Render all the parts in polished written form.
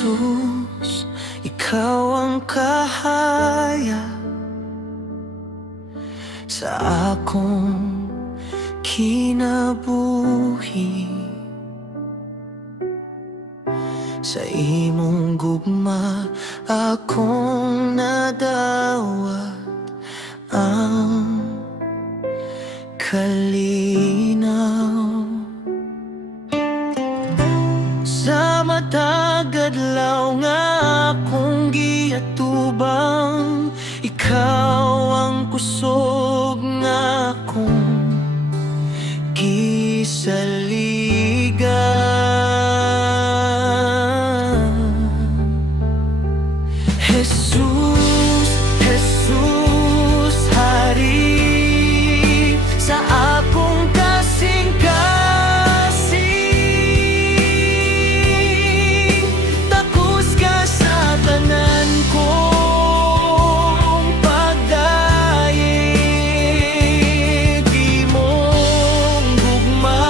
Jesus, ikaw ang kahaya sa akong kinabuhi. Sa imong gugma akong nadawat ang kalinaw. Sa matag adlaw nga akong giatubang, ikaw ang kusog nga akong gisaligan. Jesus, Jesus, Hari sa akong kasing-kasing. Takos ka sa tanan kong pagdaig. Imong gugma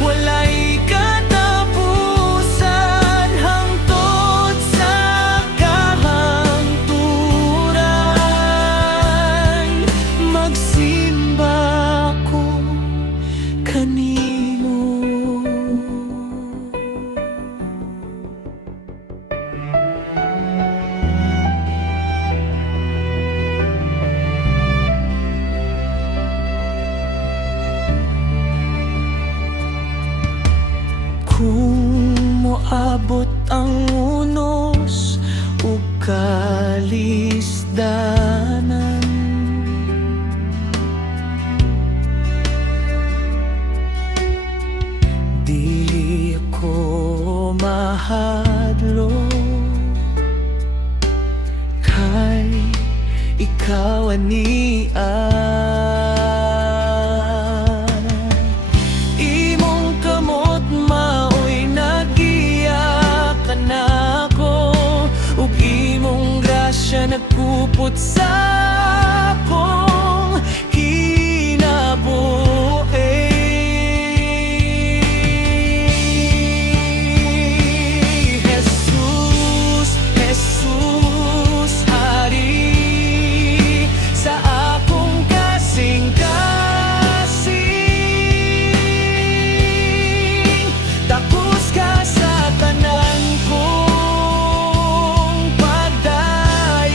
walay katapusan, hangtod sa kahangturan. Magsimba ko kanimo. Kung moabot ang unos ug kalisdanan, dili ko mahadlok, kay ikaw ania. Imong kamot maoy nagiya kanako, ug imong grasya nagkupot sa akong kinabuhi. Jesus, Jesus, Hari sa akong kasing-kasing. Takos ka sa tanan kong pagdaig.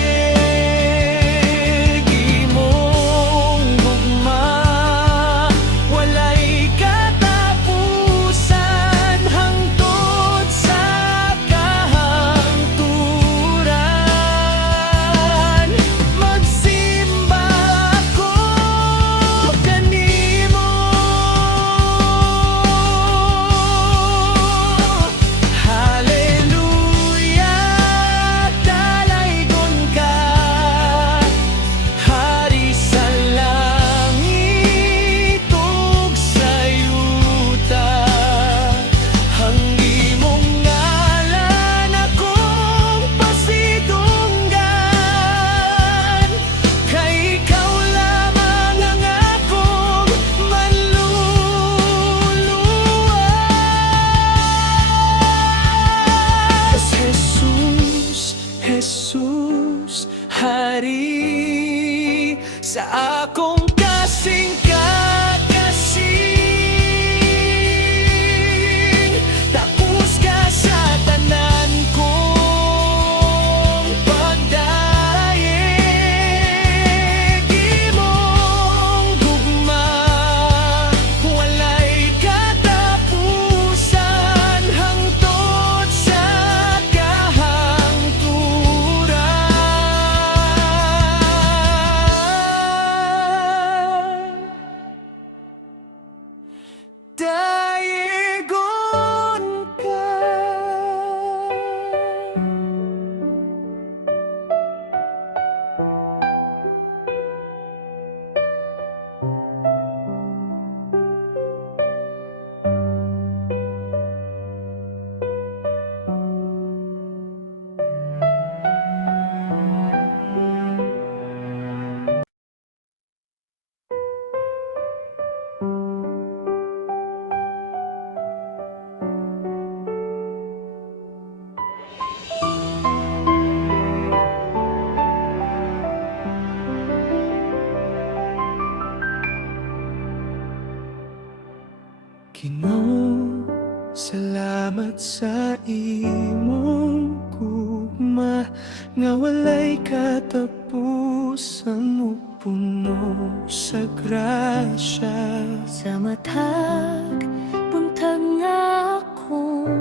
Salamat sa imong gugma, nga walay katapusan mo puno sa grasya. Sa matag buntag nga akong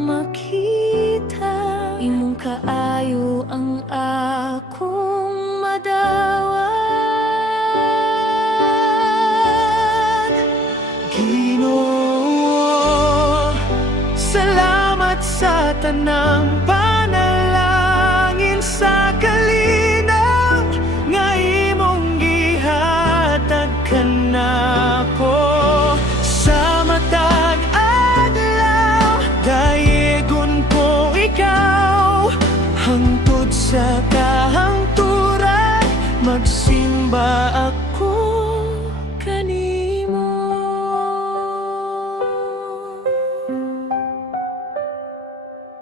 makita, imong kaayo ang akong madawat. Ginoo, salamat sa tanang panalangin sa kalinaw, nga imong gihatag kanako. Sa matag adlaw, dayegon ko ikaw, hangtod sa kahangturan, magsimba ako kanimo.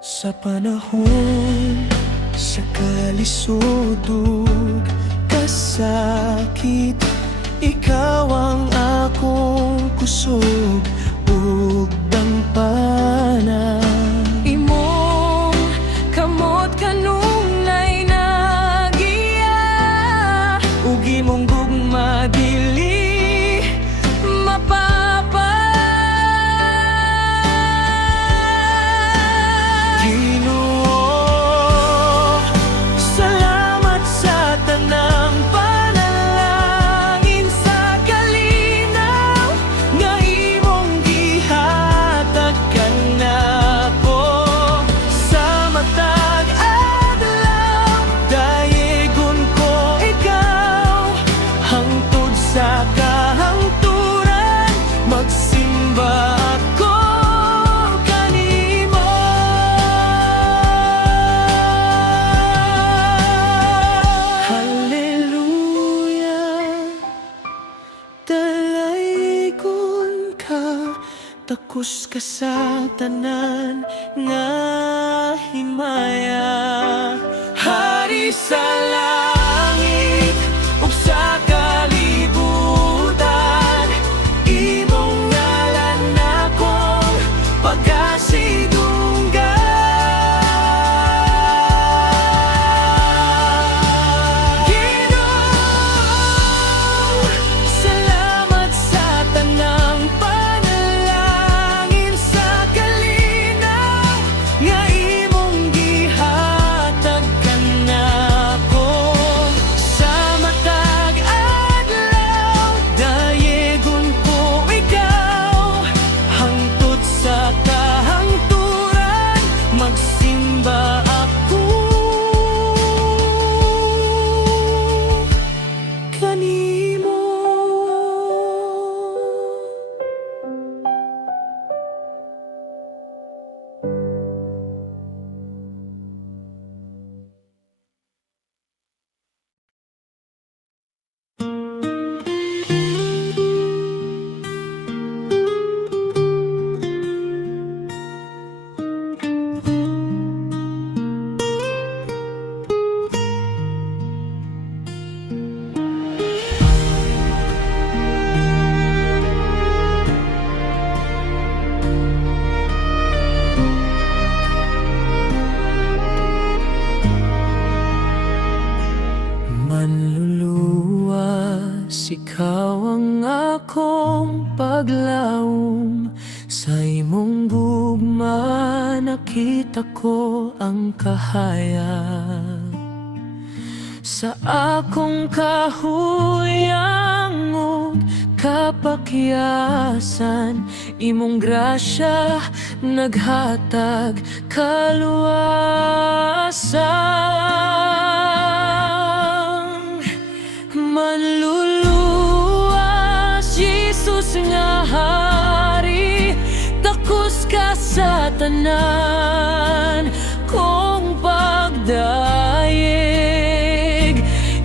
Sa panahon sa kalisudog, kasakit, ikaw ang akong kusog ug dampana. Imong kamot kanunay nagiya, Ug imong gugma dili Ginoo, salamat sa tanang panalangin sa kalinaw, nga imong gihatag kanako. Sa matag adlaw, dayegon ko ikaw, hangtod sa kahangturan, magsimba ako kanimo. Hallelujah, dalaygon ka, takos ka sa tanan nga himaya. Hari sa langit ug sa kalibutan, imong ngalan akong pagkasidunggan. Ginoo, salamat sa tanang panalangin sa kalinaw, nga imong gihatag kanako. Sa matag adlaw, dayegon ko ikaw, hangtod sa kahangturan, magsimba ako kanimo. Manluluwas, ikaw ang akong paglaom. Sa imong gugma, nakita ko ang kahayag. Sa akong kahuyang ug kapakyasan, imong grasya naghatag kaluwasan. Manluluwas, Jesus nga Hari, takos ka sa tanan kong pagdayeg.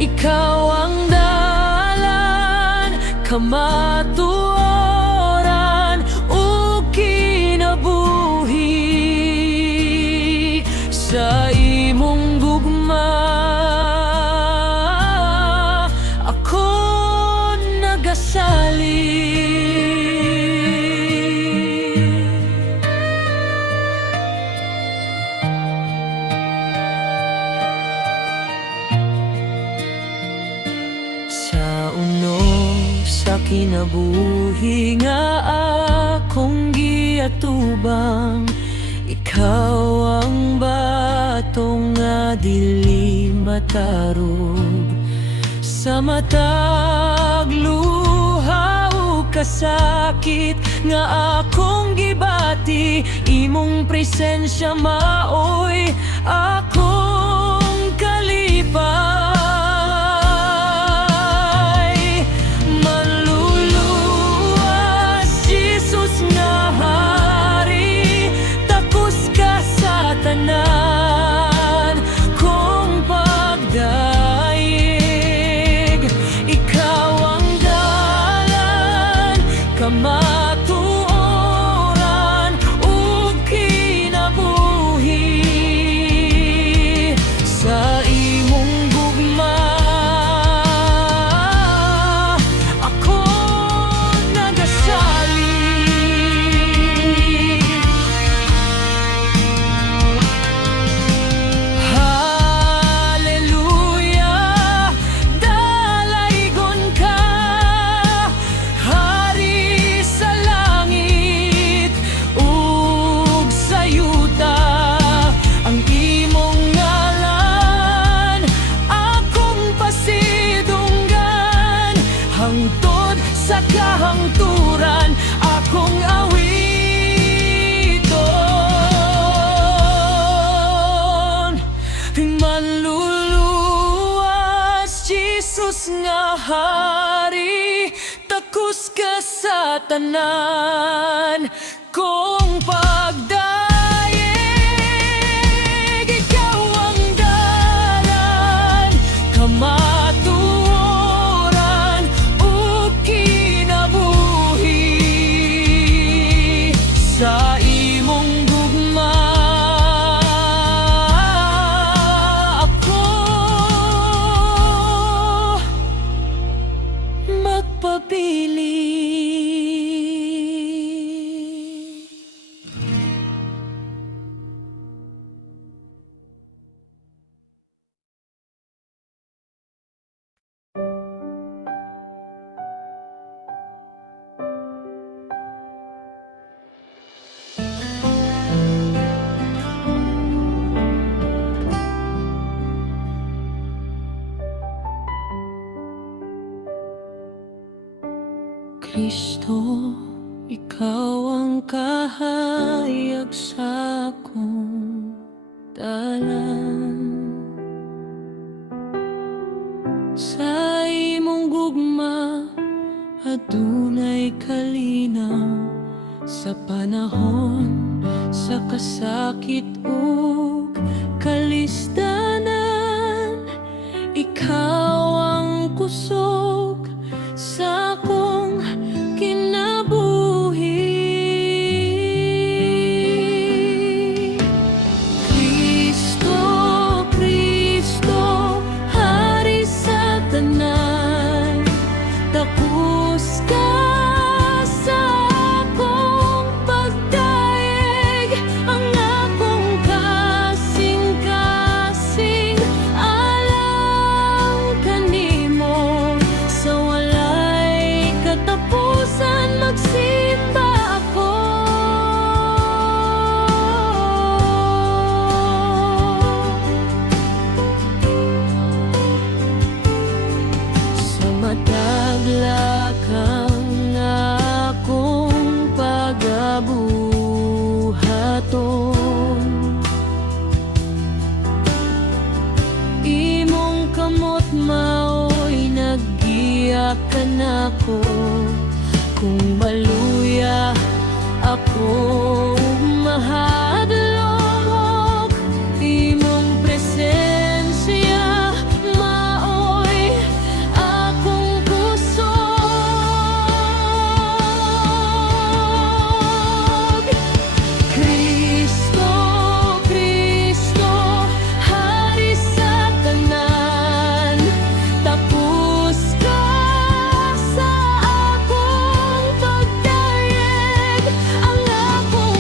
Ikaw ang dalan, kamatuoran ug kinabuhi. Sa imong gugma, ako nagasali. kinabuhi nga akong giatubang. Ikaw ang batong nga dili matarog. Sa matag luha o kasakit nga akong gibati, imong presensya maoy akong kalipay. Manluluwas, Jesus nga Hari, takos ka sa tanan kong pagdaig. Ikaw ang dalan, kamatuoran ug kinabuhi. Sa imong gugma ako nagasali. Hallelujah, dalaygon ka, Hari sa langit ug sa yuta. Ang imong ngalan akong pasidunggan, hangtod sa kahangturan akong awiton. Manluluwas, Jesus nga Hari, takos ka sa tanan kong pagdaig. Ikaw ang dalan, kamatuoran ug kinabuhi. Sa imong gugma ako magpapili. Kristo, ikaw ang kahayag sa akong dalan. Sa imong gugma adunay kalinaw, sa panahon sa kasakit ug kalisdanan. Ikaw ang kusog sa akong kinabuhi. Kristo, Kristo, Hari sa tanan, takos ka sa akong pagdaig. Ang akong kasing-kasing alang kanimo, sa walay katapusan magsimba ako. Sa mataglakan akong pagabuhaton, imong kamot maoy naggiyakan ako. Kung maluya ako mahadlok, imong presensya maoy akong kusog. Kristo, Kristo, Hari sa tanan, tapos ka sa akong pagdaig. Ang akong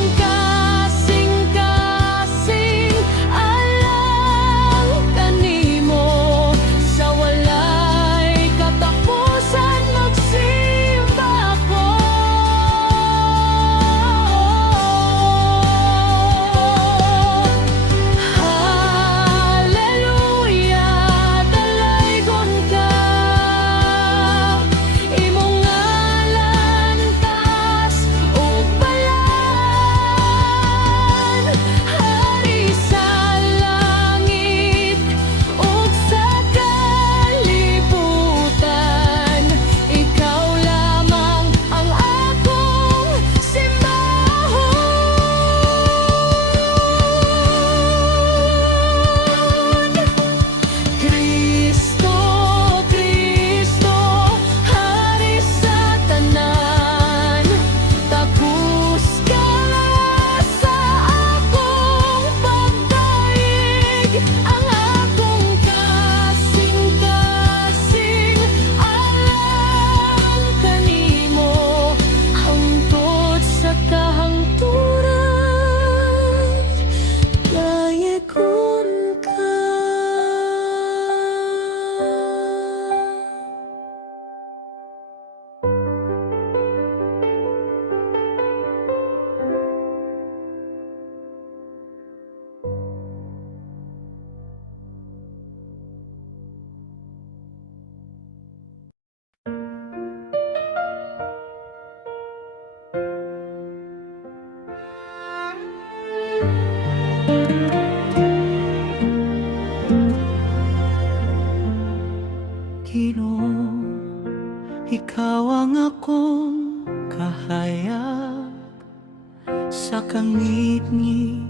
ngitni,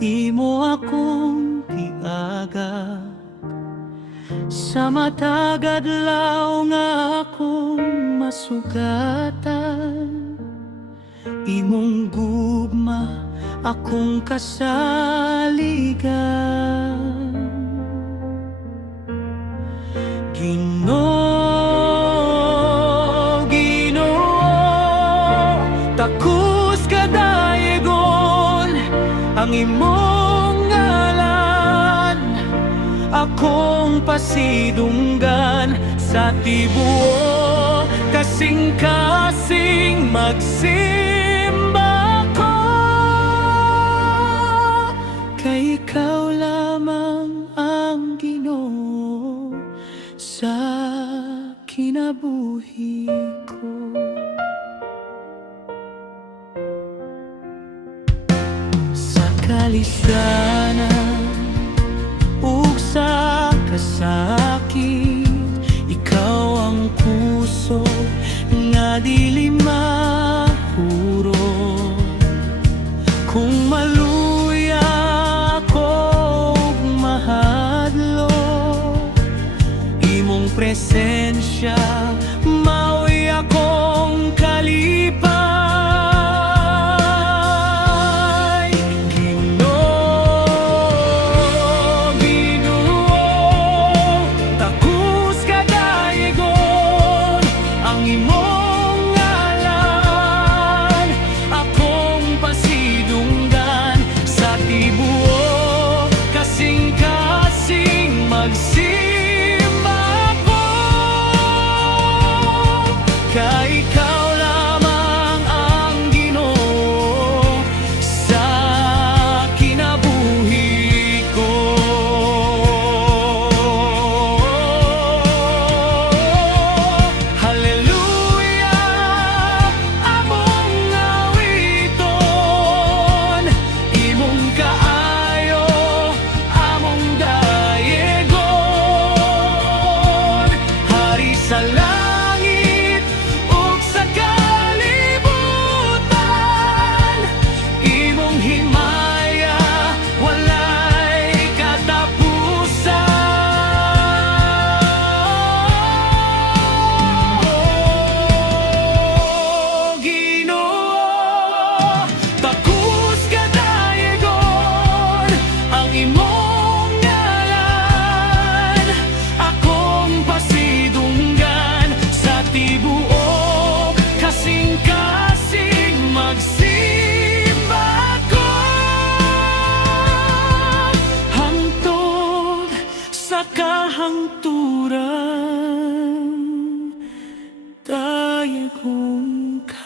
imo akong tiaga. Sa matag adlaw nga akong masugatan, imong gugma akong kasaligan. Ginoo, Ginoo, takus kadayegon ang imong ngalan, akong pasidunggan sa tibuok, kasing-kasing magsimba ko, kay ikaw lamang ang Ginoo sa kinabuhi ko. Sa kalisanan ug sa kasakit, ikaw ang puso nga dili mahuro. Kung maluya ako ug mahadlok, imong presensya mao'y akong kalipay. Ginoo, Ginoo, takus kadayegon ang imong ngalan, akong pasidunggan sa tibuok, kasing-kasing magsimba ko, kay ikaw lamang ang Ginoo sa kinabuhi ko. Hallelujah, among awiton, imong kaayo, among dayegon, hari sa langit ug sa kalibutan, imong himaya walay katapusan. Ginoo, takus kadayegon ang imong ngalan, akong pasidunggan sa tibuok, kasing-kasing magsimba ko, hangtod sa kahangturan, dayegon ka.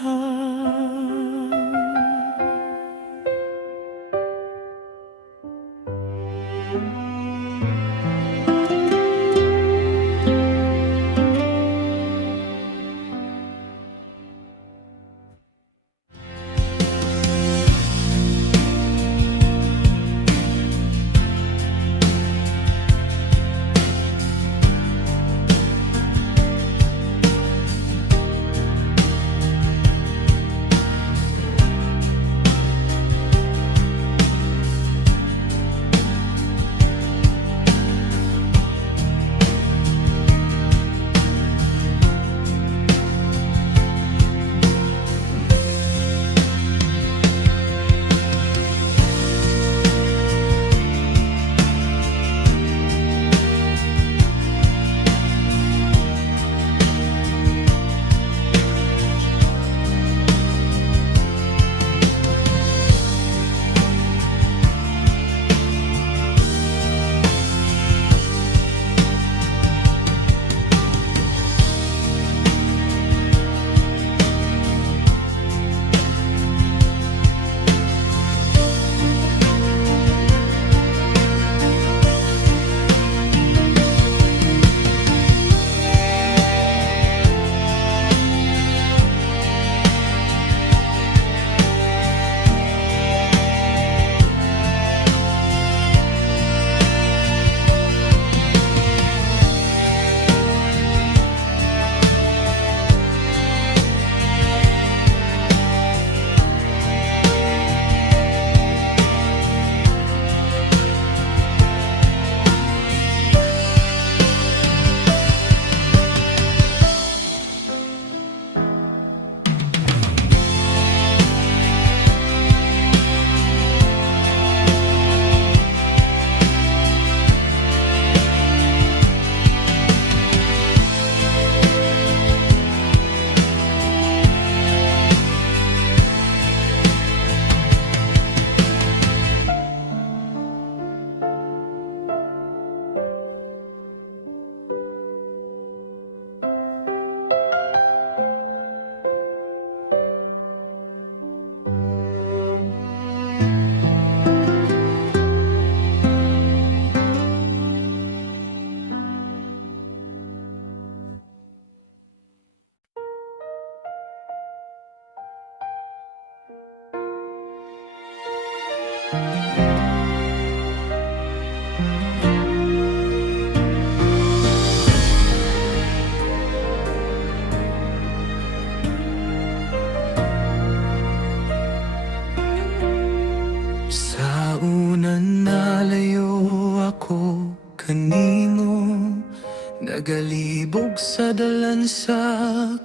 Sa una nalayo ako kanimo, nagalibog sa dalan sa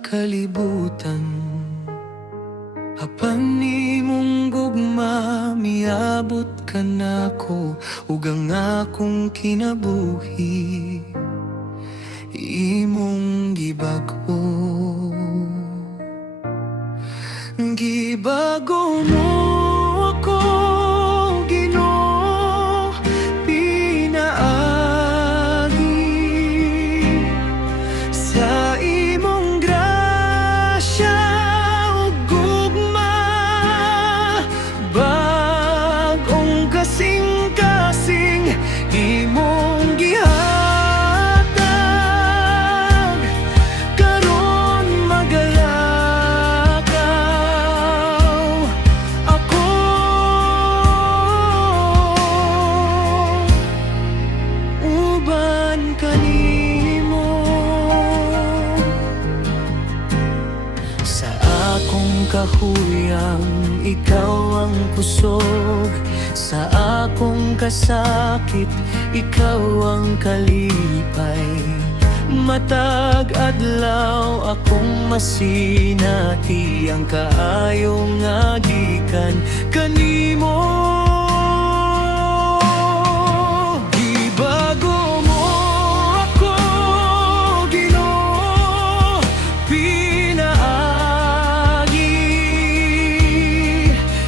kalibutan. Apan nimong gugma, miabot ka nako, ug ang akong kinabuhi imong gibag-o. Gibago mo ako, Ginoo, pinaagi sa imong grasya ug gugma. Bag-ong kasing-kasing imong gihatag, karon magayakaw ako. Uban kanimo sa akong kahuyang, ikaw ang kusog. Sa akong kasakit, ikaw ang kalipay. Matag adlaw akong masinati, ang kaayong nga gikan kanimo. Gibago mo ako, Ginoo, pinaagi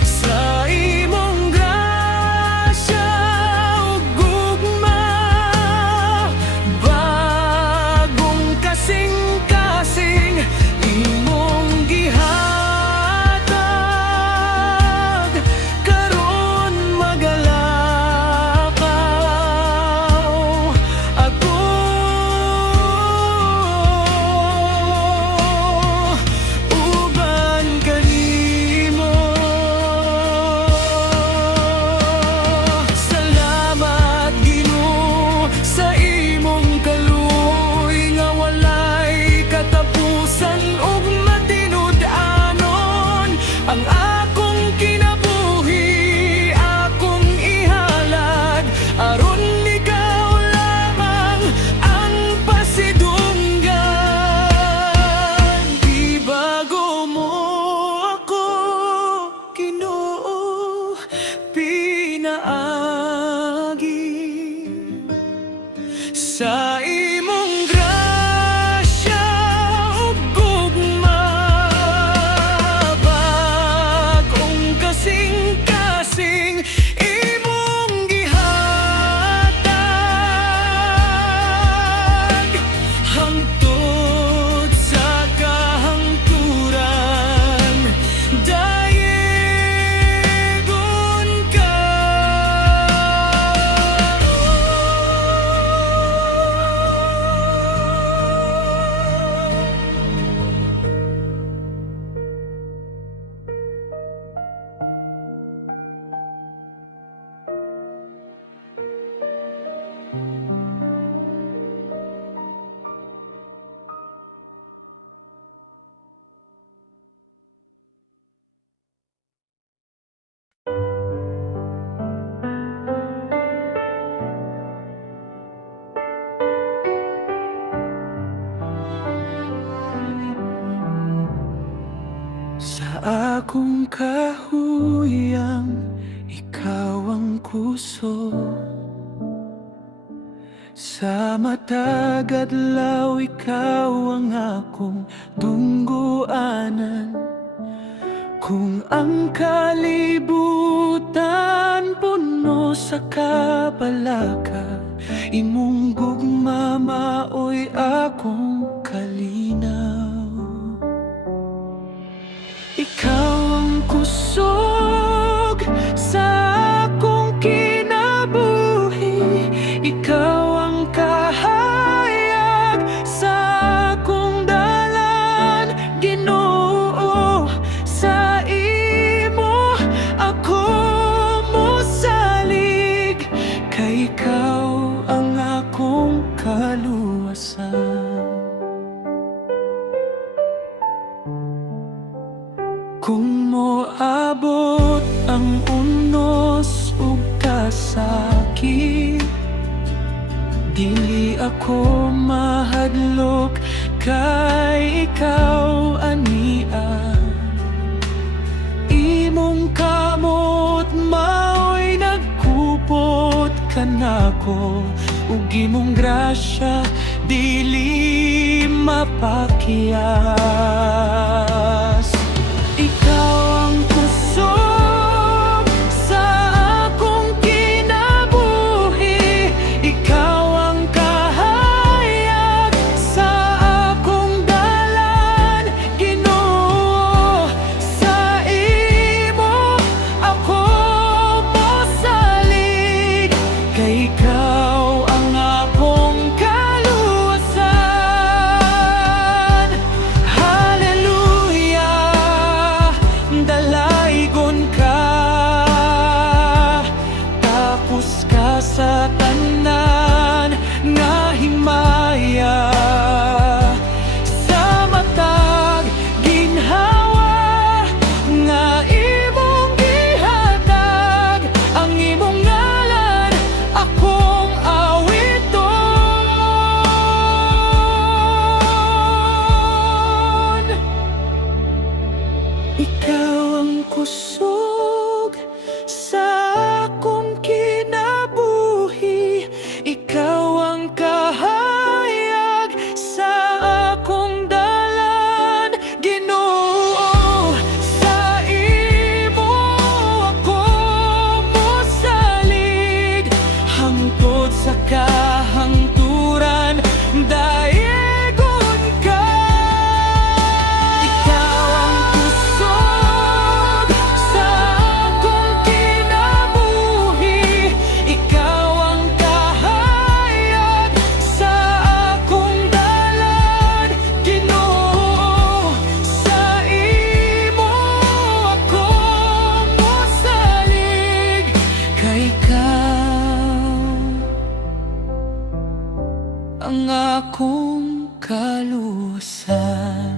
sa imong grasya ug gugma. Bagong kasing-kasing imong gihatag, karon magalakaw ako. Uban kanimo. Salamat Ginoo sa imong kaluoy nga walay katapusan ug matinud-anon. Ang akong kinabuhi akong ihalad, aron ikaw lamang ang pasidunggan. Ibago mo ako, Ginoo, pinaagi sa imong grasya ug gugma. Bagong kasing-kasing imong gihatag, hangtod sa kahangturan, dayegon ka. Sa akong kahuyang, ikaw ang kuso. Sa matag adlaw, ikaw ang akong dungguanan. Kung ang kalibutan puno sa kabalaka, imong gugma maoy akong kalinaw. Ikaw ang kusog sa akong kinabuhi. Ikaw ang kahayag sa akong dalan, Ginoo. Sa imo ako mosalig, kay ikaw ang akong kaluwasan. Kung moabot ang unos ug kasakit, dili ako mahadlok, kay ikaw ania. Imong kamot mao'y nagkupot kanako, ug imong grasya dili mapakyas. Ikaw ang kusog sa akong kinabuhi. Ikaw ang kahayag sa akong dalan, Ginoo. Sa imo ako mosalig, kay ikaw ang akong kaluwasan. Hallelujah, dalaygon ka, tapos ka sa tanan nga himaya. Sa matag ginhawa nga imong gihatag, ang imong ngalan akong awiton. Ikaw ang kusog sa akong kinabuhi. Ikaw ang kahayag sa akong dalan, Ginoo. Sa imo ako mosalig, hangtod sa kahangturan dayegon ka. Ikaw ang kusog sa akong kinabuhi. Ikaw ang kahayag sa akong dalan, Ginoo. Sa imo ako mosalig, kay ikaw ang akong kaluwasan.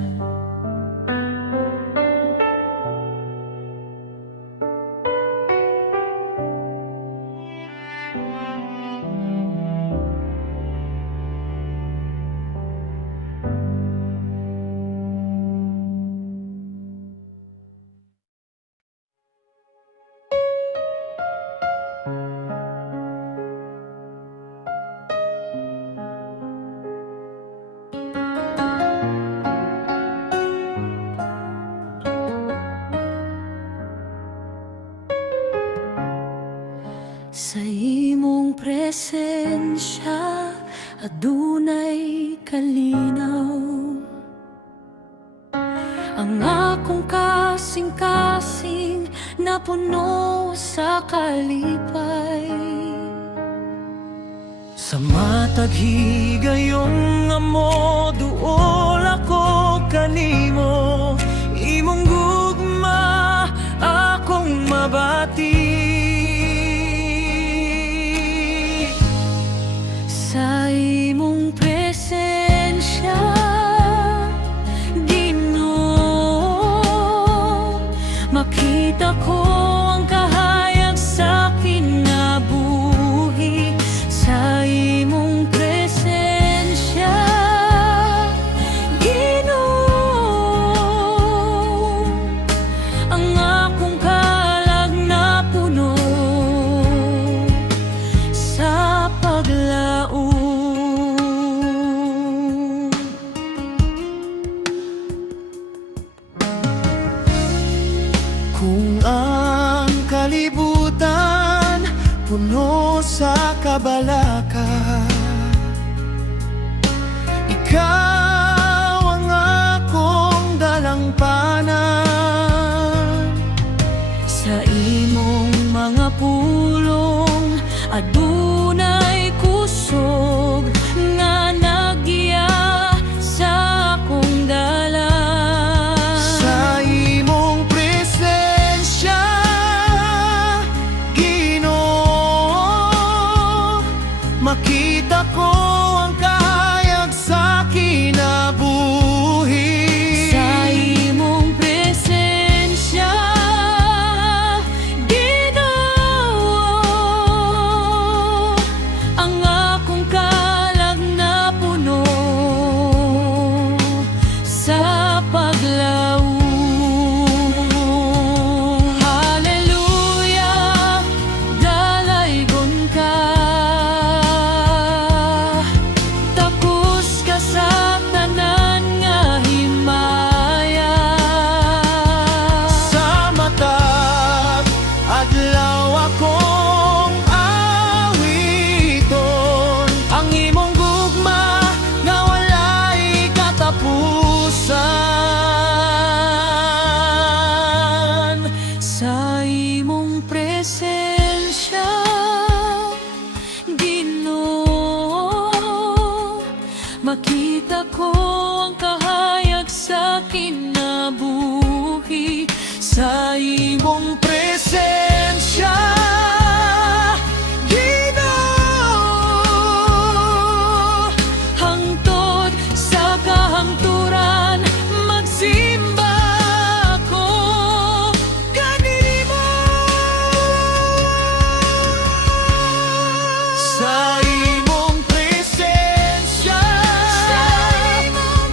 Sa imong presensya adunay kalinaw, ang akong kasing-kasing napuno sa kalipay. Sa matag higayong nga mo, duol ako kanimo. Imong gugma akong mabati. Sa imong presensya, Ginoo, makita ko ang kahayag sa kinabuhi. Sa imong presensya, Ginoo, ang akong kalag na puno sa paglaom. Kung ang kalibutan puno sa kabalaka, ikaw ang akong dalampana. Sa imong nga pulong, adunay kusog nga nagiya sa akong dalan. Sa imong presensya, Ginoo, makita ko ang kahayag sa kinabuhi. Sa imong presensya, Ginoo, ang akong kalag na puno sa paglaom. Hallelujah, dalaygon ka, takos ka sa tanan nga himaya. Sa matag adlaw akong awiton ang imong gugma nga walay katapusan. Sa imong presensya, Ginoo, makita ko ang kahayag sa kinabuhi. Sa imong Presensya, Ginoo, hangtod sa kahangturan, magsimba ko kanimo. sa imong presensya,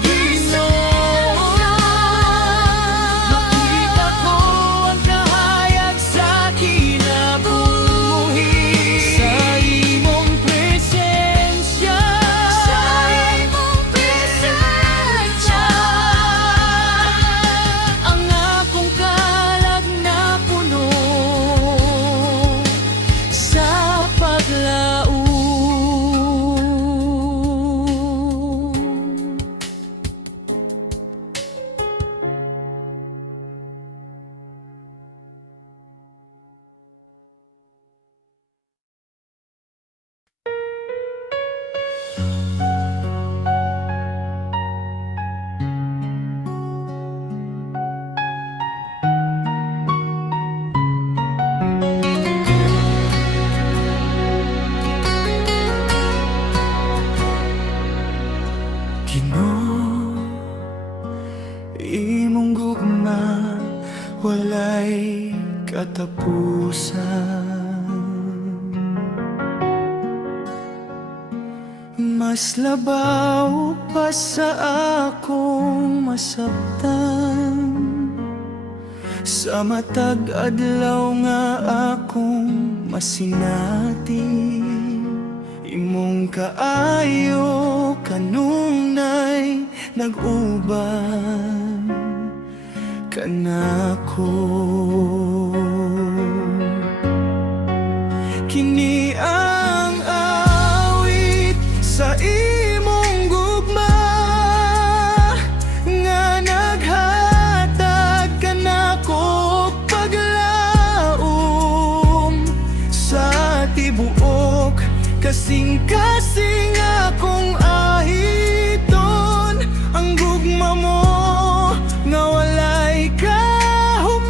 Ginoo, makita ko ang kahayag sa kinabuhi. Sa imong presensya, ang akong kalag na puno sa paglaom. Ginoo, imong gugma walay katapusan. Mas labaw pa sa akong masabtan, sa matag adlaw nga akong masinati. Imong kaayo kanunay nag-uban kanako. Kini ang awit sa imong gugma nga naghatag kanako paglaom sa tibuok. Kasing-kasing akong ahiton ang gugma mo nga walay kahumanan.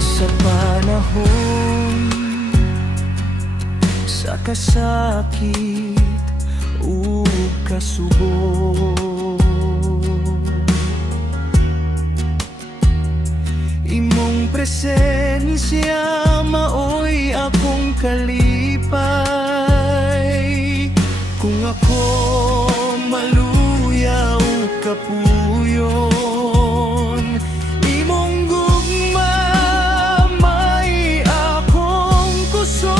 Sa panahon sa kasakit ug kasubok, imong presensya maoy akong kalipay. Kung ako maluya o kapuyon, imong gugma may akong kusog.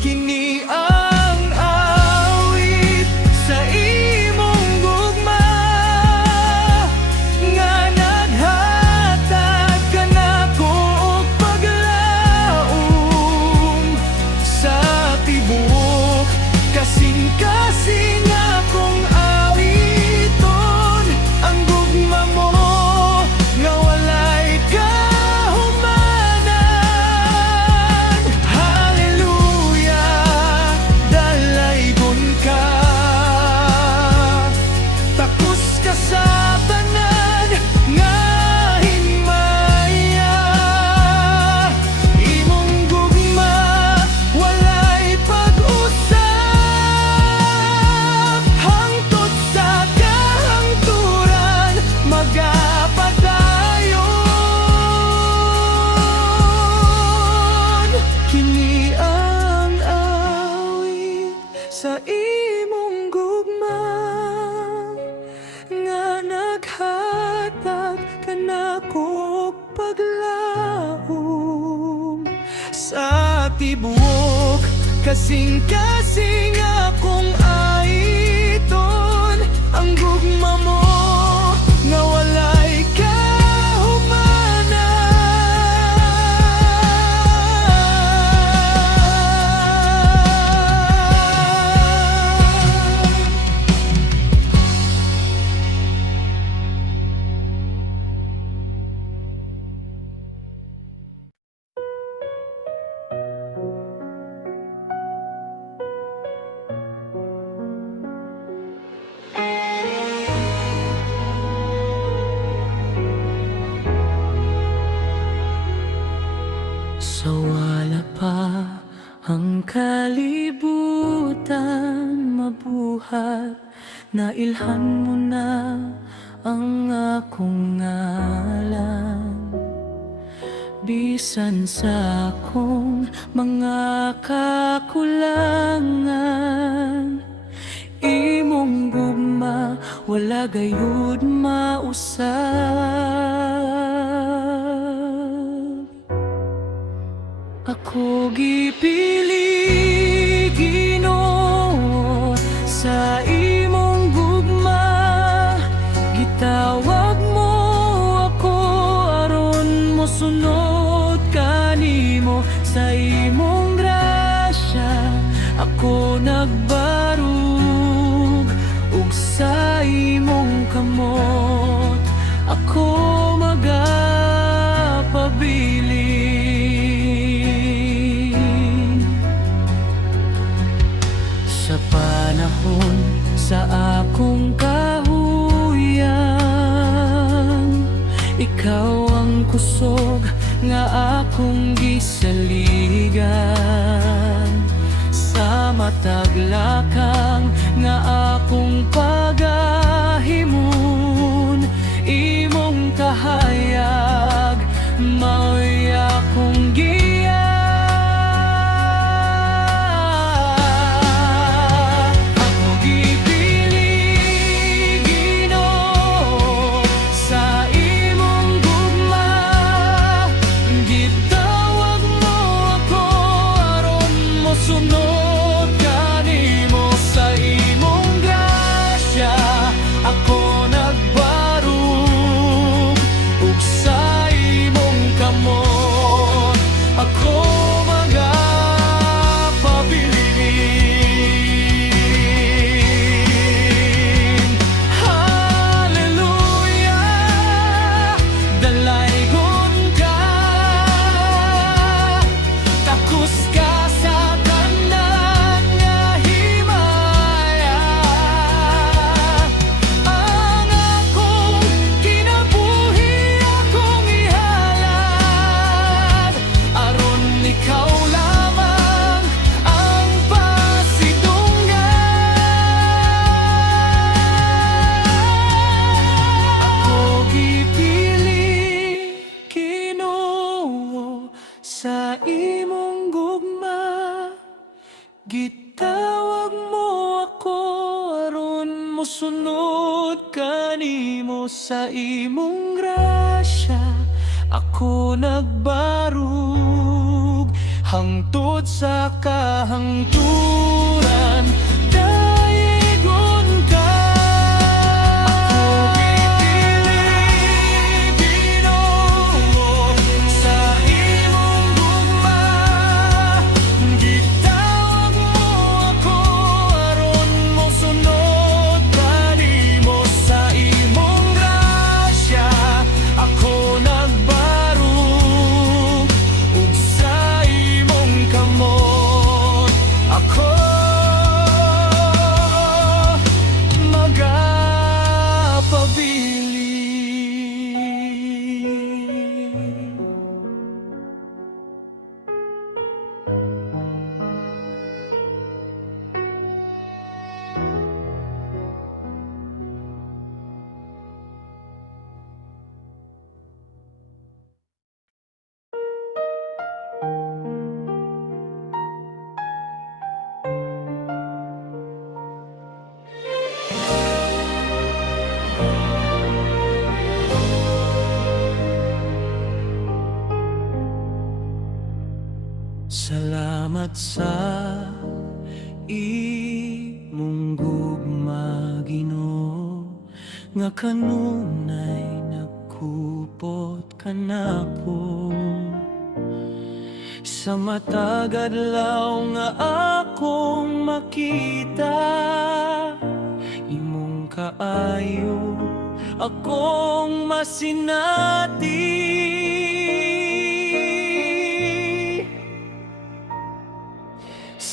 Kini ang awit sa imong gugma nga naghatag kanako og paglaom kini ang awit sa imong gugma, nga naghatag kanako og paglaom sa tibuok kasing-kasing akong aiton. Ang gugma mo nga walay kahumanan. Sa wala pa ang kalibutan mabuhat, nailhan mo na ang akong ngalan. Bisan sa akong mga kakulangan, imong gugma wala gayud mausab. Ako gipili, Ginoo, sa imong gugma. Gitawag mo ako aron mosunod kanimo. Sa imong grasya ako nagbarug, ug sa imong kamot ako magapabilin. Sa panahon sa akong kahuyan, ikaw ang kusog nga akong gisaligan. Sa mataglakang nga akong pagahimon, imong kahayag mao'y akong giya. Ako gipili, Ginoo, sa imong gugma. Gitawag mo ako aron mosunod kanimo. Sa imong grasya ako nagbarug, ug sa imong kamot ako magapabilin. Hallelujah, dalaygon ka, takos ka sa tanan nga himaya. Ang akong kinabuhi akong ihalad, aron ikaw lamang ang pasidunggan. Ako gipili, Ginoo, sa imong gugma. Gitawag mo ako aron mosunod kanimo. Sa imong grasya ako nagbarug, hangtod sa kahangturan dayegon ka. Ako gipili, Ginoo, sa imong gugma. Gitawag mo ako aron mosunod kanimo. Sa imong grasya ako nagbarug, ug sa imong kamot ako Salamat sa imong gugma, Ginoo, nga kanunay nakupot ka nako. Sa matag adlaw nga akong makita, imong kaayo akong masinati.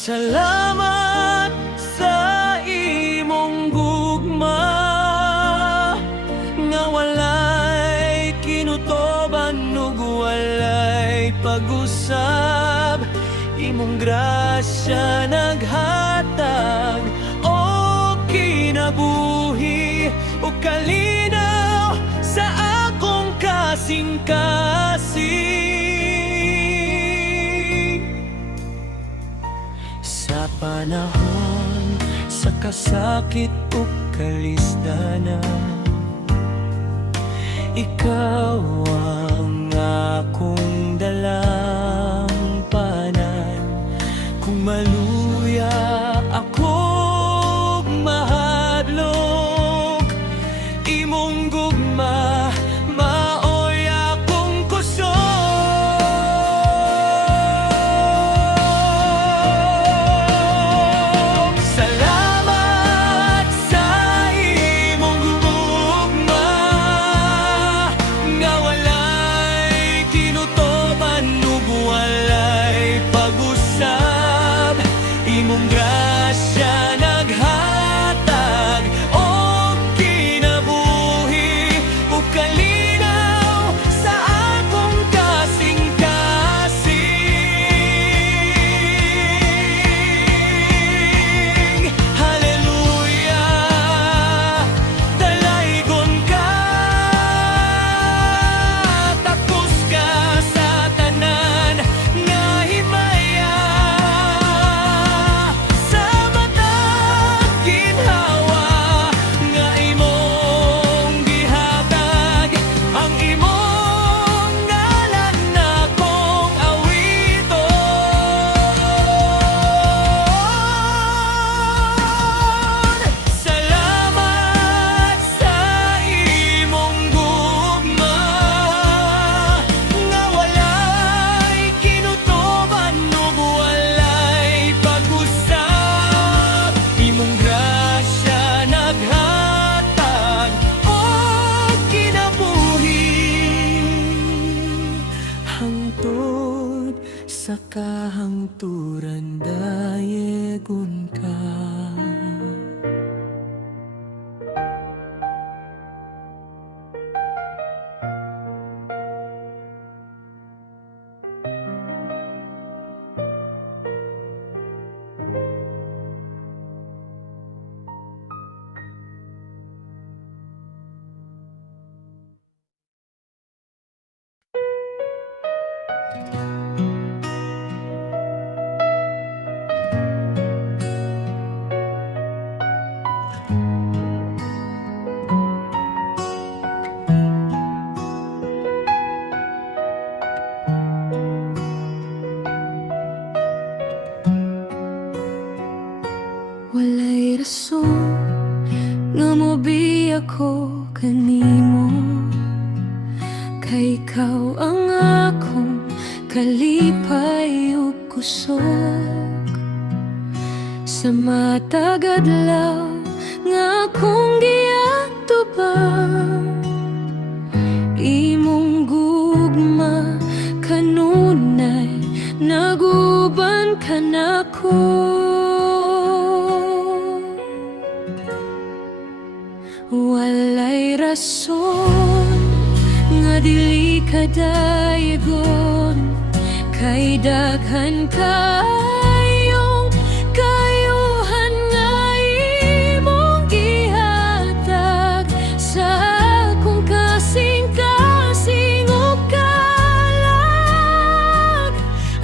Salamat sa imong gugma, nga walay kinutoban ug walay pag-usab. Imong grasya naghatag o kinabuhi o kalinaw sa akong kasing-kasing. Sa panahon sa kasakit o kalisdanan, ikaw ang akong dalampanan. Kung maluya ako mahadlok, imong gugma maoy akong kusog. Salamat sa imong gugma, nga walay kinutoban ug walay pag-usab. Imong grasya naghatag o kinabuhi o kalinaw sa akong kasing-kasing. Hallelujah, dalaygon ka, tapos ka sa tanan nga himaya. Sa matag ginhawa nga imong gihatag, ang imong ngalan akong awiton. Salamat sa imong gugma, nga walay kinutoban ug walay pag-usab. Imong grasya naghatag o kinabuhi hangtod sa kahangturan dayegon ka. Walay rason nga mobi ako kanimo, kay ikaw ang akong kalipay ug kusog. Sa matag adlaw nga akong giatubang, imong gugma kanunay naguban ka nako. Walay rason nga dili ka dayegon, kay daghan kayong kayuhan nga imong gihatag sa akong kasing-kasing ug kalag.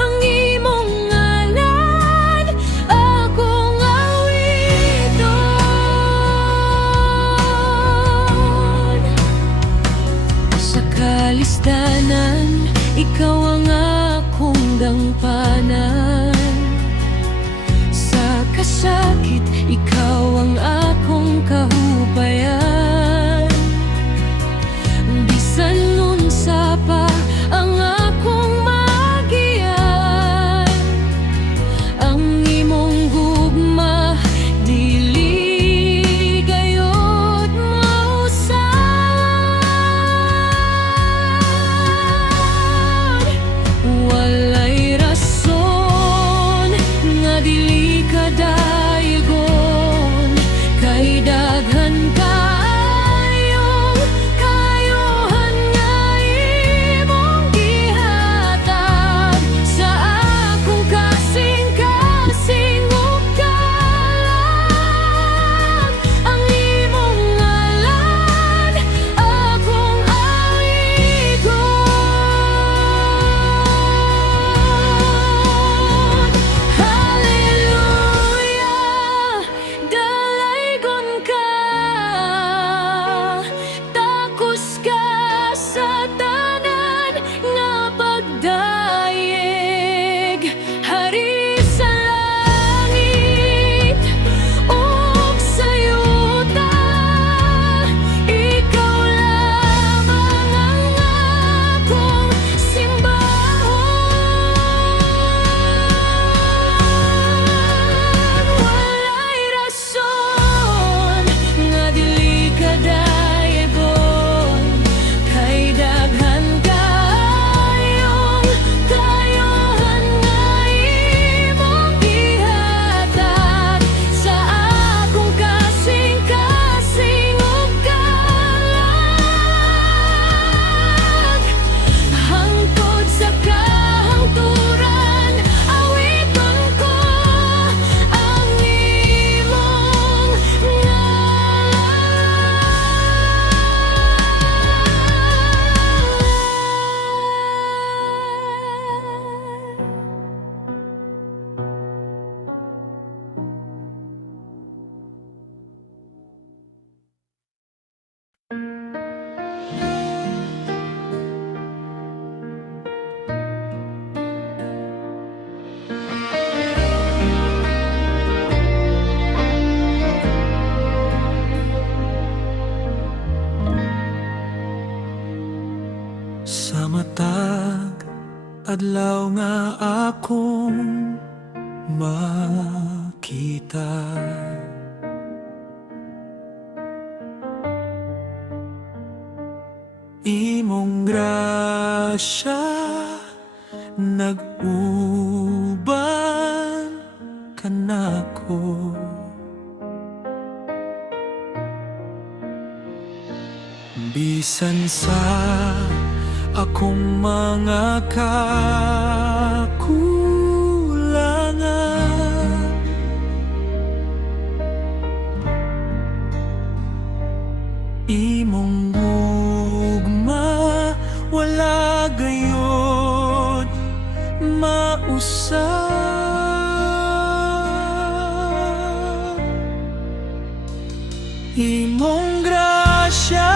Ang imong ngalan akong awiton. Sa kalisdanan ikaw ang akong gangpanan. kadaigon, kay daghan kaayong kayohan nga imong gihatag sa akong kasing-kasing ug kalag. Ang imong ngalan akong awigon. Hallelujah, dalaygon ka, takos ka sa tanan nga pagdayeg. Hari sa langit ug sa yuta, ikaw lamang ang akong simbahon. Walay rason nga dili ka dayegon, kay daghan kaayong kayohan nga imong gihatag sa akong kasing-kasing ug kalag. Hangtod sa kahangturan, awiton ko ang imong ngalan. Sa matag adlaw nga akong makita, imong grasya nag-uban kanako. Bisan sa akong mga kakulangan, imong ugma wala gayud mausab. Imong grasya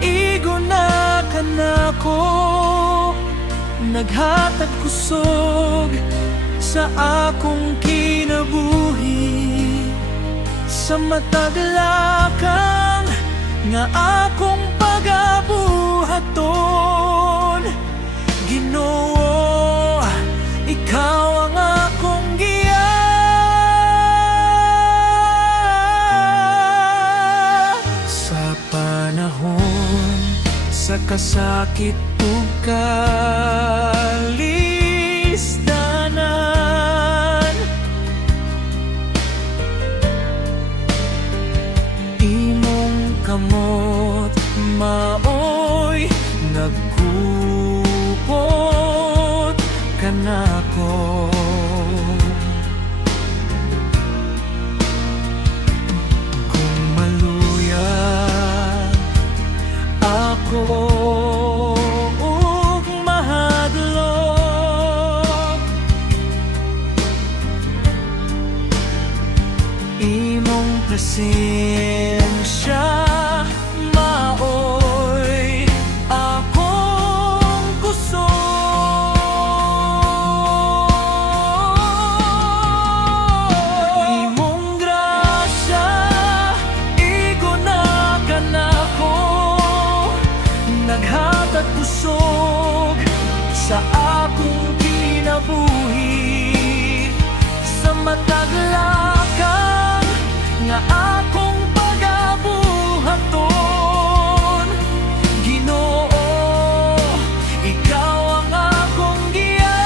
iguna kanako, naghatag kusog sa akong kinabuhi. Sa matag lakang nga akong pagabuhaton, Ginoo, ikaw ang akong giya. Sa panahon sa kasakit ug kalisdanan, imong kamot maoy nagkupot kanako. Kung maluya ako ug mahadlok, imong presensya maoy akong kusog. Imong grasya iguna kanako, naghatag kusog sa akong kinabuhi. Sa matag lakang nga akong pagabuhaton, Ginoo, ikaw ang akong giya.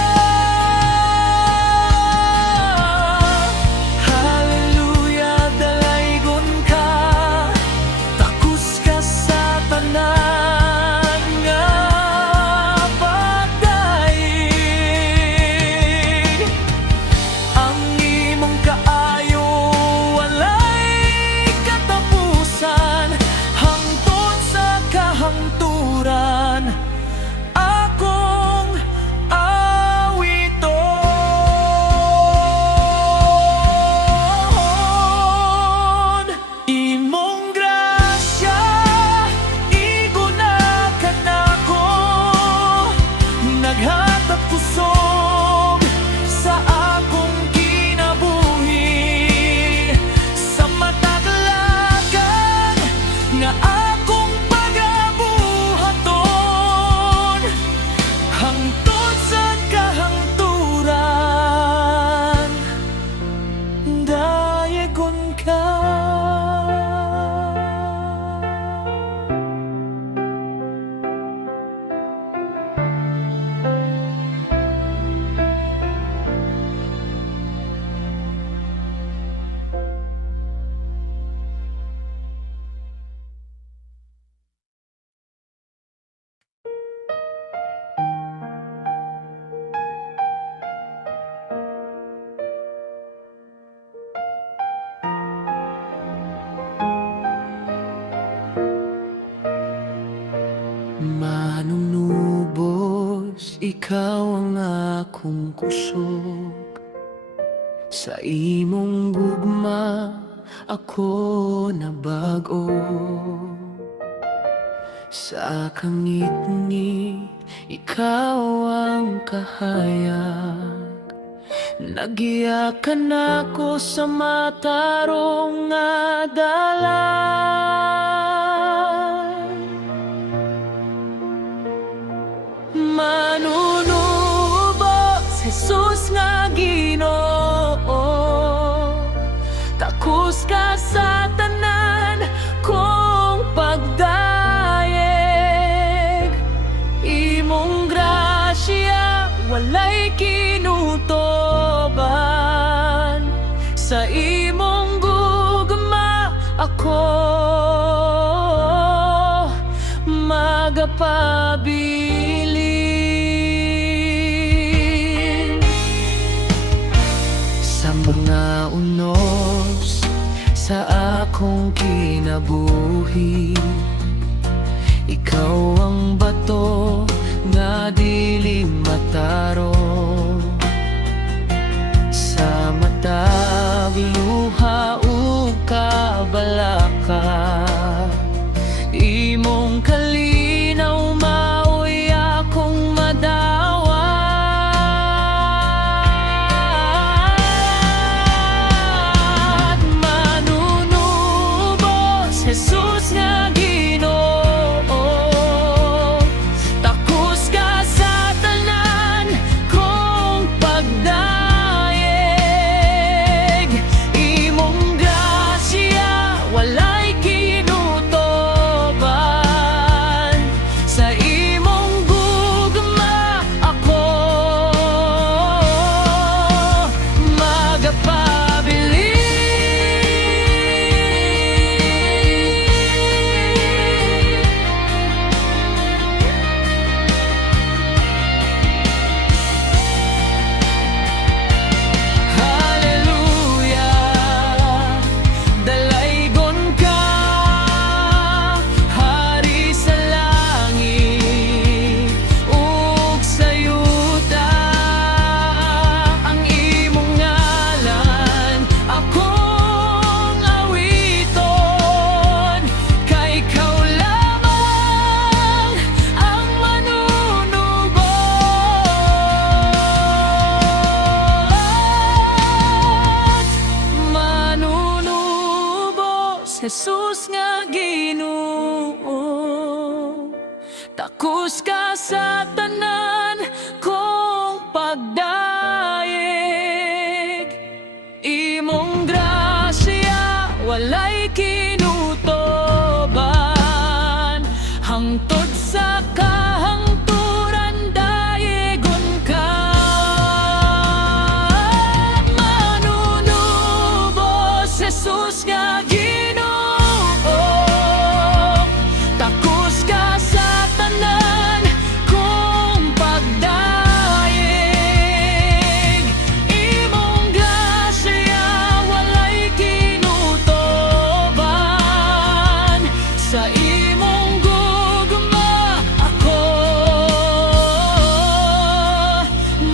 kusog. Sa imong gugma ako nabago. Sa kangit-ngit ikaw ang kahayag. Nagiyakan ako sa matarong nga dalan. Manunubos Jesus nga Ginoo, takos ka sa tanan kong pagdayeg. Imong grasya walay kinutoban. Sa imong gugma ako magapabilin. Sa mga unos sa akong kinabuhi, ikaw ang bato nga dili mataro. Sa matag luha ug kabalaka, imong kalinaw maoy akong madawat. Manunubos Jesus nga Ginoo, takos ka sa tanan kong pagdayeg. Imong grasya walay kinutoban. Sa imong gugma ako magapabilin. Hallelujah, dalaygon ka, Hari sa langit ug sa yuta. Ang imong ngalan akong awiton, kay ikaw lamang ang manunubos. Jesus nga Ginoo, takos ka sa tanan kong pagdayeg. Imong grasya walay kinutoban. Hangtod sa kahangturan dayegon ka. Manunubos Jesus nga Ginoo, takos ka sa tanan kong pagdayeg. Imong grasya walay kinutoban. Sa imong gugma ako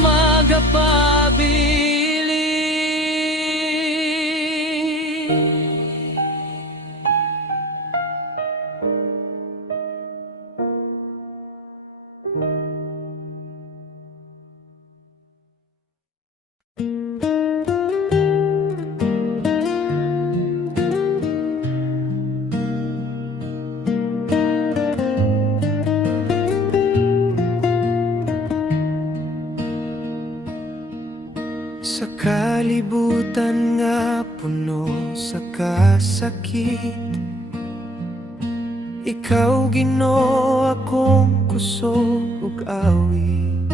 magapabilin. Sa kalibutan nga puno sa kasakit, ikaw Ginoo akong kusog ug awit.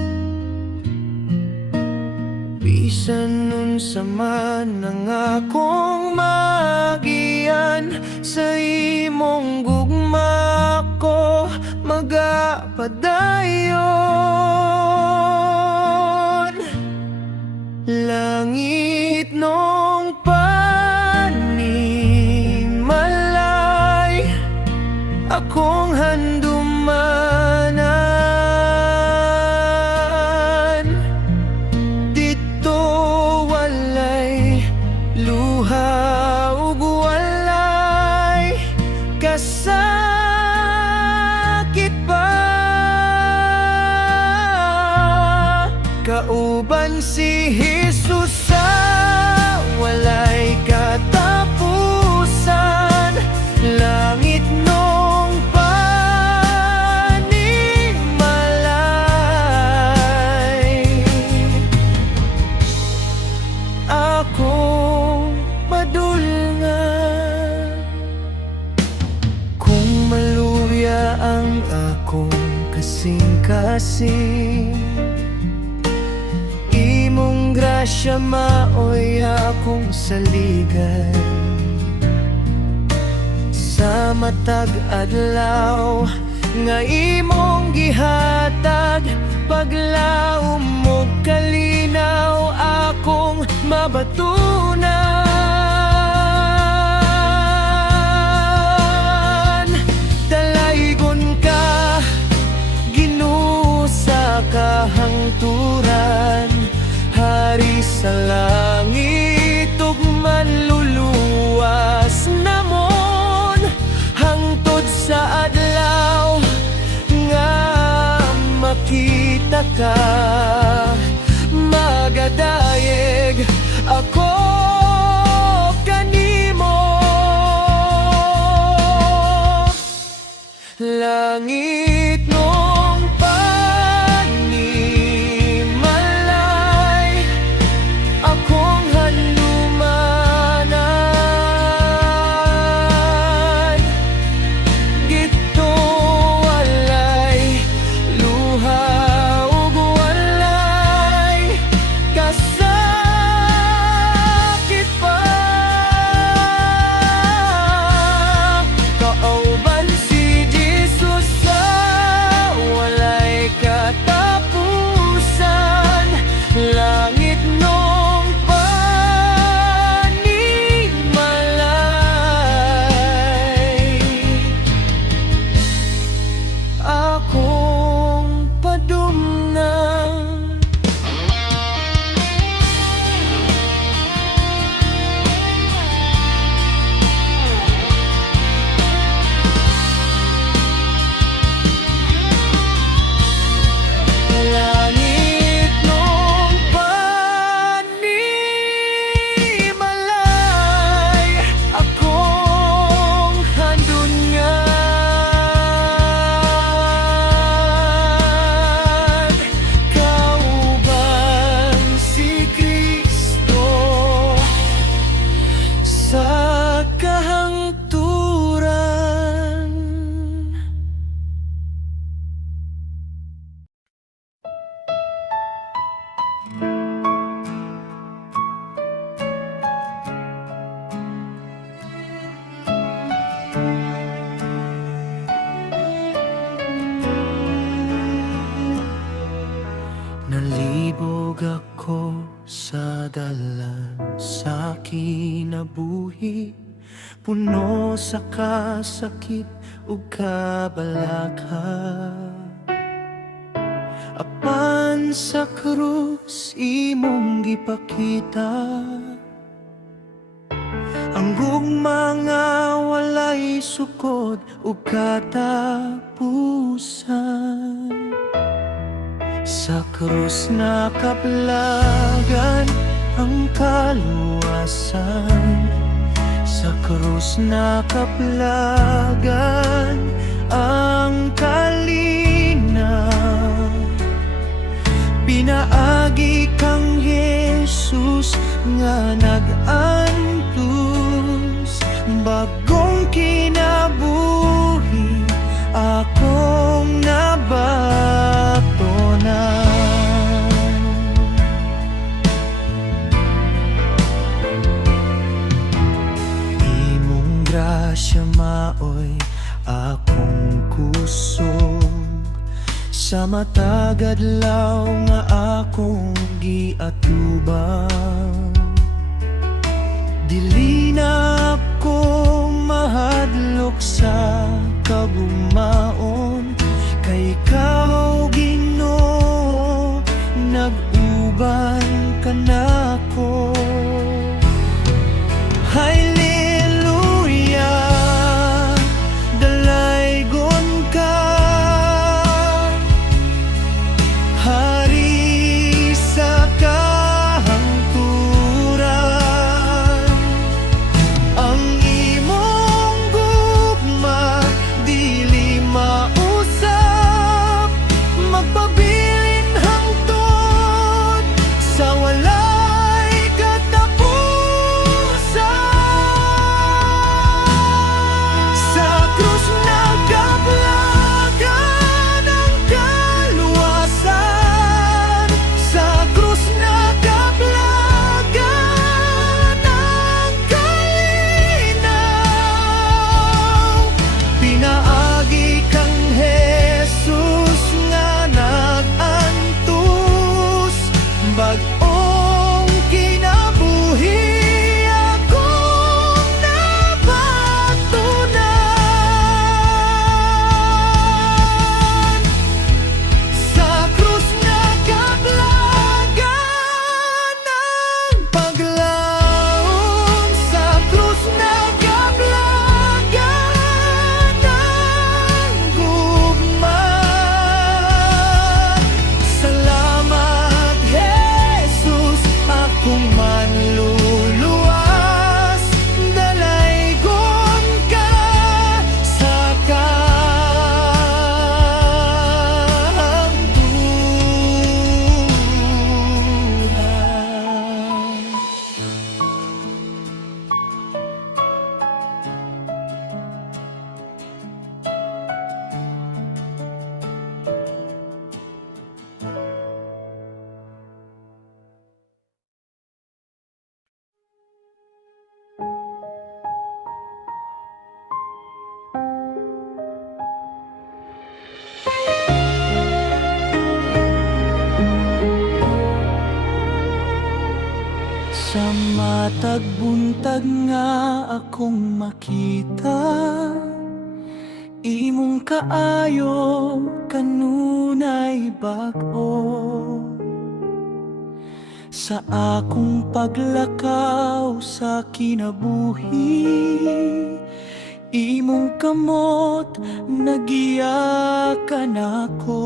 Bisan unsa man ang akong magian, sa imong gugma ako magapadayon. Langit nung panimalay, akong handumanan. kasing-kasing. Imong grasya maoy akong saligan. Sa matag adlaw nga imong gihatag, paglaom mo kalinaw akong mabatunan. Dalaygon ka Ginoo sa kahangturan, hari sa langit ug manluluwas namon, hangtod sa adlaw nga makita ka. Magadayeg ako kanimo, langit nung panimalay, akong handumanan. Gito walay luha ug walay kasakit pa. Kauban si Jesus sa walay katapusan, langit nung panimalay, akong padumnang. Langit nung panimalay, akong handungan. Kauban si Kristo sa kahangturan. Nalibog ako sa dalan sa kinabuhi, puno sa kasakit ug kabalaka. Apan sa krus imong gipakita ang gugma nga walay sukod ug katapusan. Sa krus nakapalagan ang kaluwasan, sa krus nakapalagan ang kalinaw. Pinaagi kang Jesus nga nag-antus, bagong kinabuhi akong nabatonan. Imong grasya maoy akong kusog, sa matag adlaw nga akong giatubang. Dili na ako mahadlok sa kagugmaon, kay ikaw Ginoo nag-uban ka nako. Hallelujah, dalaygon ka, hari sa kahangturan. matag buntag nga akong makita, imong kaayo kanunay bag-o. Sa akong paglakaw sa kinabuhi, imong kamot nagiyakan ako.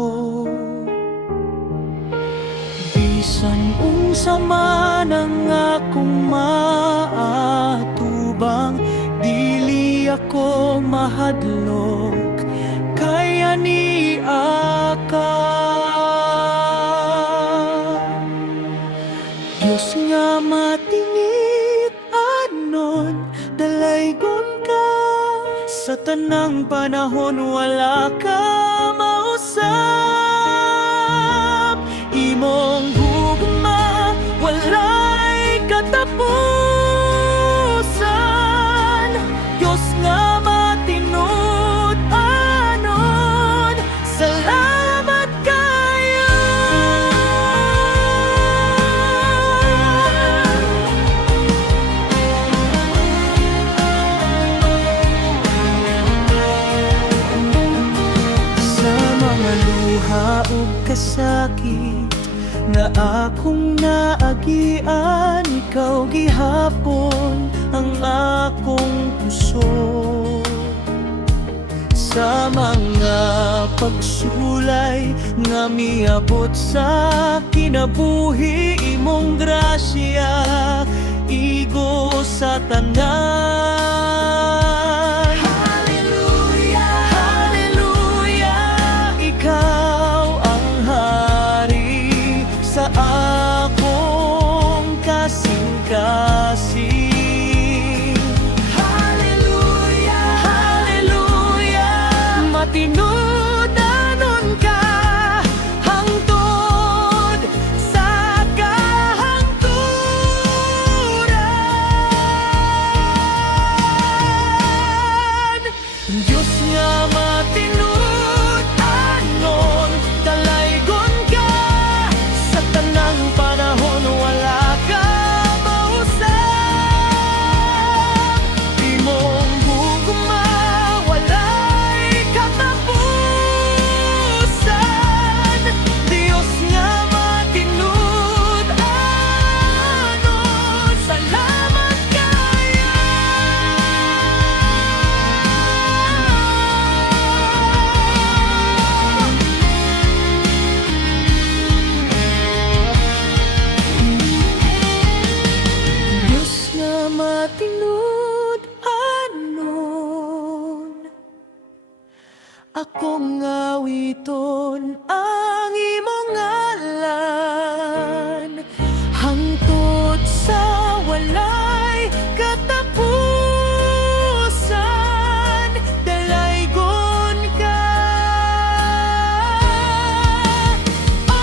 Bisan unsa man ang akong maatubang, dili ako mahadlok kaya ni aka. Diyos nga matingit anon, dalaygon ka sa tanang panahon, wala ka mausap. Imong hugma walay katapusan. Diyos nga matinud anon, salamat kayo. Sa mga luha ug kasakit na akong naagian, ikaw gihapon ang akong puso. Sa mga pagsulay nga miabot sa kinabuhi, imong grasya igo sa tanan. Hallelujah, hallelujah, ikaw ang hari sa akong kasing-kasing. Hallelujah, hallelujah, matinudanon ka hangtod sa kahangturan. Diyos nga matinud-anon, dalaygon ka sa tanang panahon, wala ka mausap. Imong hugma walay katapusan. Diyos nga matinud-anon, salamat kayo. Diyos nga matinud-anon, akong awiton ang imong ngalan hangtod sa walay katapusan. Dalaygon ka, O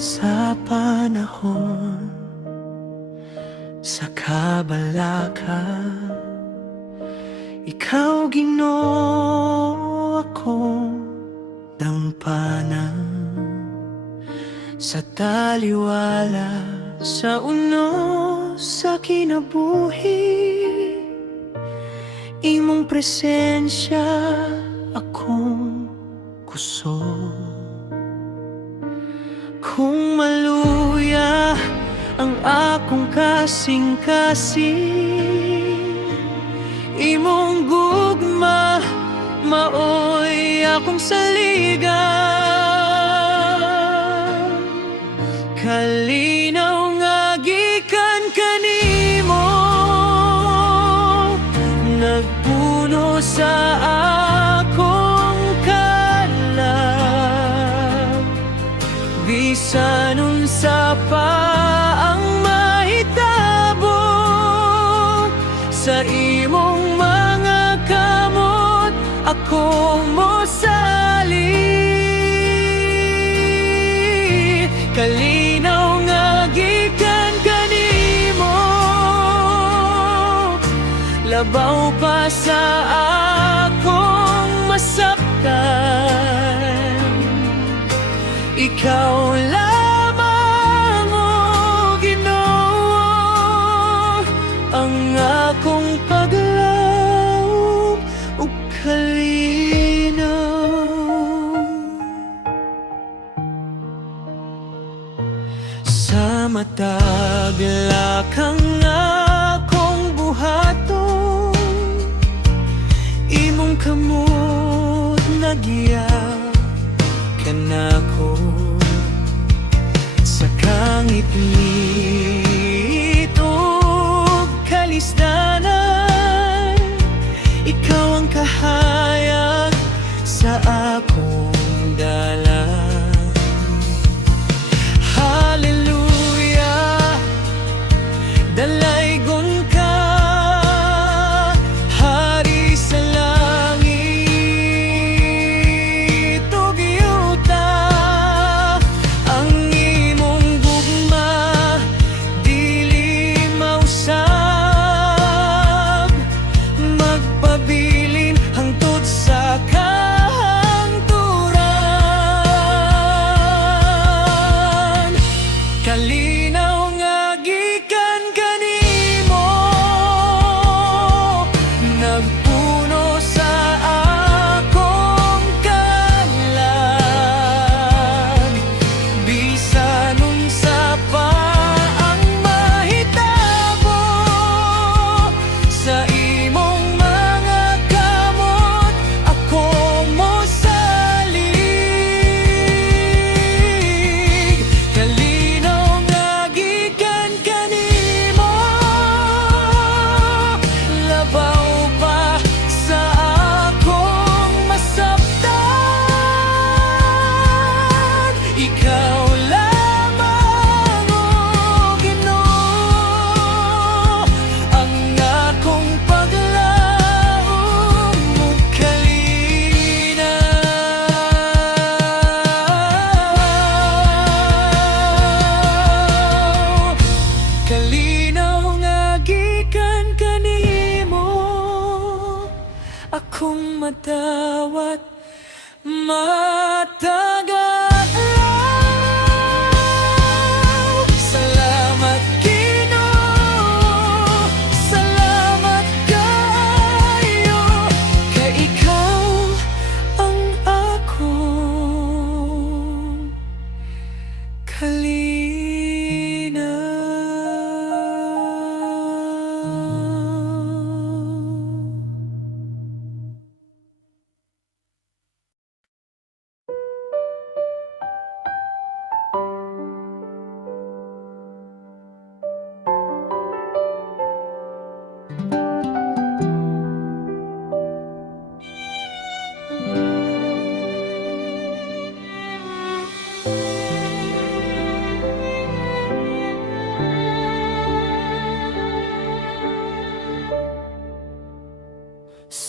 sa panahon sa kabalaka, ikaw Ginoo akong dampanan. Sa taliwala sa uno sa kinabuhi, imong presensya akong kusog. Kung maluya ang akong kasing-kasing, imong gugma maoy akong saligan. kalinaw nga gikan kanimo, nagpuno sa akong kalag. Bisan unsa pa ang mahitabo sa imong mga kamot, ako mo sali. Kalinaw nga gikan kanimo, labaw pa sa akong masaktan. Ikaw lamang, o Ginoo, ang akong paglaom ug kalinaw. Sa matag lakang akong buhaton, imong kamot nagyak kanako. Sa kangit-ngit ug kalisdanan, ikaw ang kahayag sa akong dalan. Hallelujah, dalaygon ka, Hari sa langit ug yuta. Ang imong gugma dili mausab, magpabilin hangtod sa kahangturan. Kalinaw nga gikan kanimo, nagpuno sa akong kalag. Bisan unsa pa ang mahitabo sa imong mga kamot, ako mo salig. Kalinaw nga gikan kanimo, labaw pa sa akong masaktan. Ikaw lamang, o Ginoo, ang akong paglaom ug kalinaw. Kalinaw nga gikan kanimo, akong madawat matagalaw. Salamat Ginoo, salamat kaayo, kay ikaw ang akong kalinaw.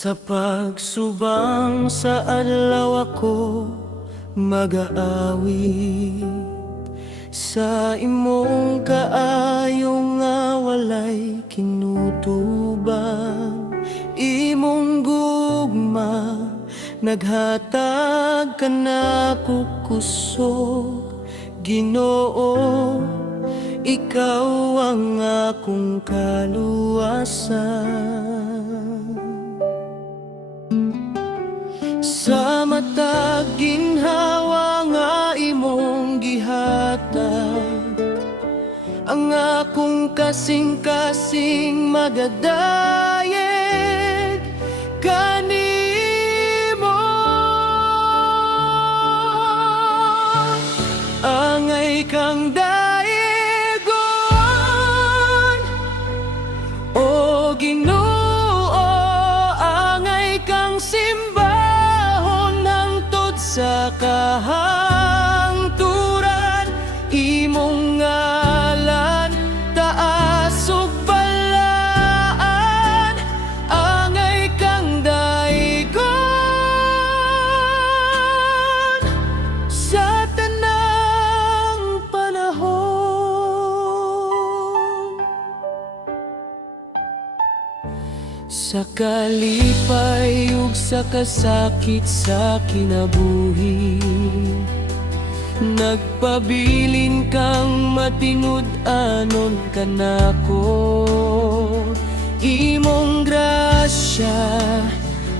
Sa pagsubang sa adlaw ako mag-aawit, sa imong kaayo nga walay kinutubang. Imong gugma naghatag kanako kusog, Ginoo, ikaw ang akong kaluwasan. Sa matag ginhawa nga imong gihatag, ang akong kasing-kasing magadayeg kanimo. Angay kang imong ngalan taas ug balaan, angay kang daigon sa tanang panahon. Sa kalipay ug sa kasakit sa kinabuhi, nagpabilin kang matinud-anon kanako. Imong grasya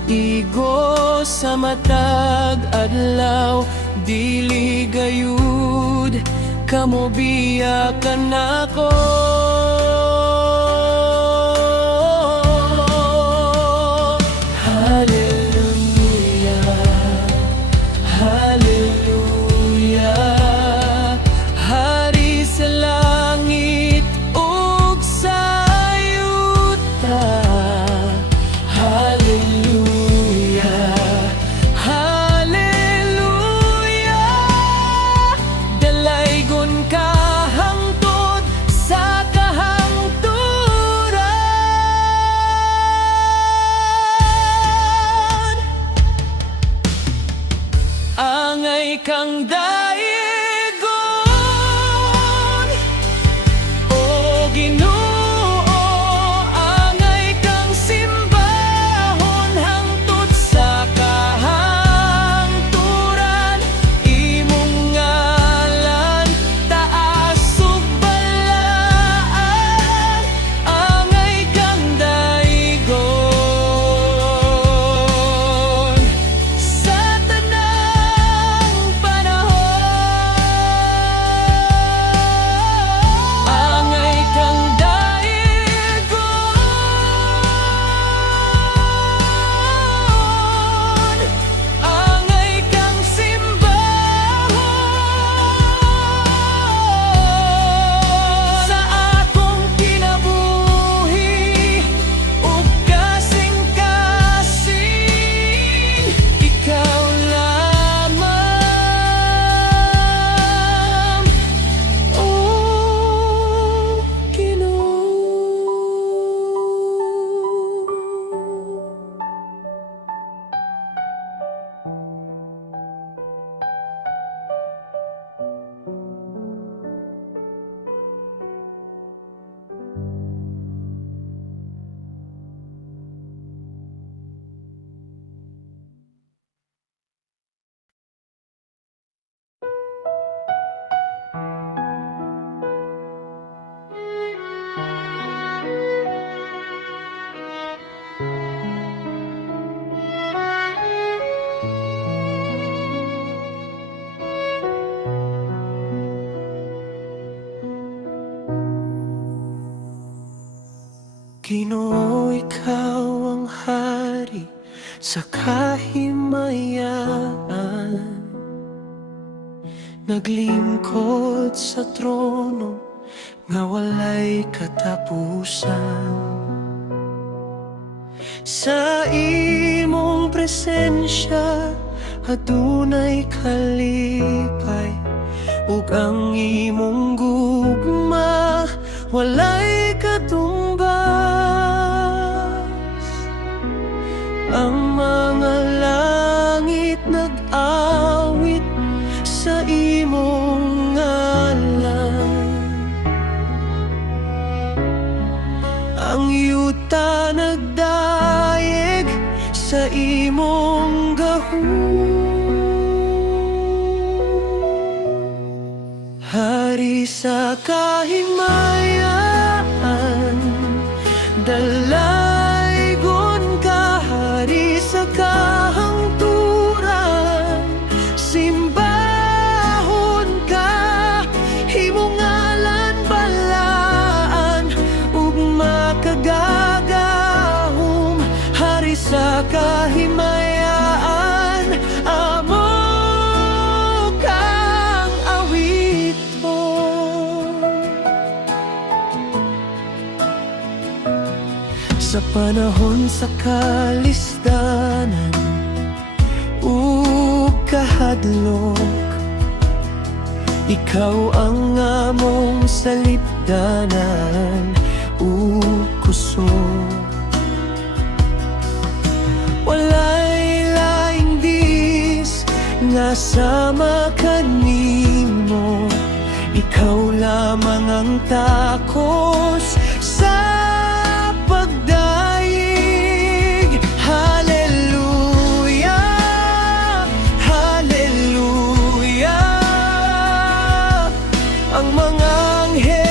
igo sa matag adlaw, dili gayud kamo biyakan ako. Angay kang daigon, o Ginoo, angay kang simbahon hangtod sa kahangturan. Imong ngalan taas ug balaan, angay kang daigon sa Ginoo, ikaw ang hari sa kahimayaan, naglingkod sa trono nga walay katapusan. Sa imong presensya adunay kalipay, ug ang imong gugma walay katumbas. Ang mga langit nag-awit sa imong ngalan, ang yuta nagdayeg sa imong gahom. Hari sa kahimayaan, dalaygon ka, hari sa kahangturan, simbahon ka, imong ngalan balaan, ug makagagahom. Hari sa kahimayaan, amo kang awiton. Sa panahon sa kalisdanan ug kahadlok, Ikaw ang among salipdanan, ukuso. Walay laing dis nga sama kanimo, ikaw lamang ang takos sa pagdaig. Hallelujah, hallelujah. Ang mga anghel